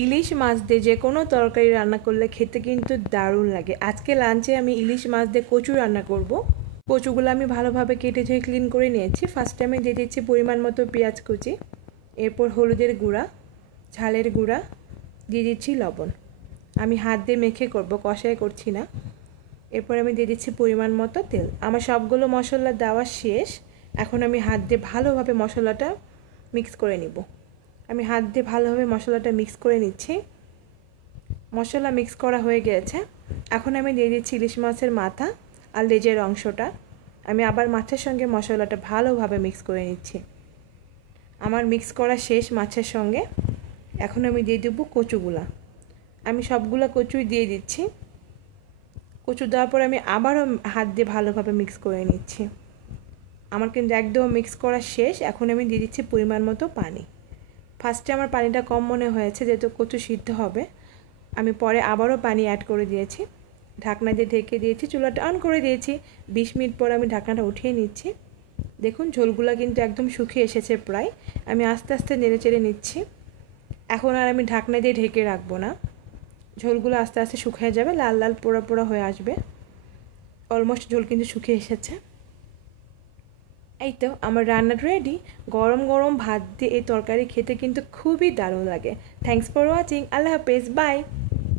ইলিশ মাছ দিয়ে যে কোনো তরকারি রান্না করলে খেতে কিন্তু দারুণ লাগে। আজকে লাঞ্চে আমি ইলিশ মাছ দিয়ে কচু রান্না করব। কচুগুলো আমি ভালোভাবে কেটে ধুয়ে ক্লিন করে নিয়েছি। ফার্স্টে আমি দিয়ে দিচ্ছি পরিমাণ মতো পেঁয়াজ কুচি, এরপর হলুদের গুঁড়া, ঝালের গুঁড়া, দিয়ে দিচ্ছি লবণ। আমি হাত দিয়ে মেখে করব, কষাই করছি না। এরপর আমি দিয়ে দিচ্ছি পরিমাণ মতো তেল। আমার সবগুলো মশলা দেওয়া শেষ। এখন আমি হাত দিয়ে ভালোভাবে মশলাটা মিক্স করে নিব। আমি হাত দিয়ে ভালোভাবে মশলাটা মিক্স করে নিচ্ছি। মশলা মিক্স করা হয়ে গিয়েছে। এখন আমি দিয়ে দিচ্ছি ইলিশ মাছের মাথা আর লেজের অংশটা। আমি আবার মাছের সঙ্গে মশলাটা ভালোভাবে মিক্স করে নিচ্ছি। আমার মিক্স করা শেষ মাছের সঙ্গে। এখন আমি দিয়ে দেব কচুগুলা। আমি সবগুলা কচুই দিয়ে দিচ্ছি। কচু দেওয়ার পর আমি আবারও হাত দিয়ে ভালোভাবে মিক্স করে নিচ্ছি। আমার কিন্তু একদম মিক্স করা শেষ। এখন আমি দিয়ে দিচ্ছি পরিমাণ মতো পানি। ফার্স্টে আমার পানিটা কম মনে হয়েছে, যেহেতু কচু সিদ্ধ হবে। আমি পরে আবারও পানি অ্যাড করে দিয়েছি। ঢাকনা দিয়ে ঢেকে দিয়েছি, চুলাটা অন করে দিয়েছি। 20 মিনিট পর আমি ঢাকনাটা উঠিয়ে নিচ্ছি। দেখুন ঝোলগুলো কিন্তু একদম শুকিয়ে এসেছে প্রায়। আমি আস্তে আস্তে নেড়ে চেড়ে নিচ্ছি। এখন আর আমি ঢাকনা দিয়ে ঢেকে রাখবো না। ঝোলগুলো আস্তে আস্তে শুকিয়ে যাবে, লাল লাল পোড়া পোড়া হয়ে আসবে। অলমোস্ট ঝোল কিন্তু শুকিয়ে এসেছে। এই তো আমার রান্নাটা রেডি। গরম গরম ভাত দিয়ে এই তরকারি খেতে কিন্তু খুবই দারুণ লাগে। Thanks for watching. আল্লাহ হাফেজ, বাই।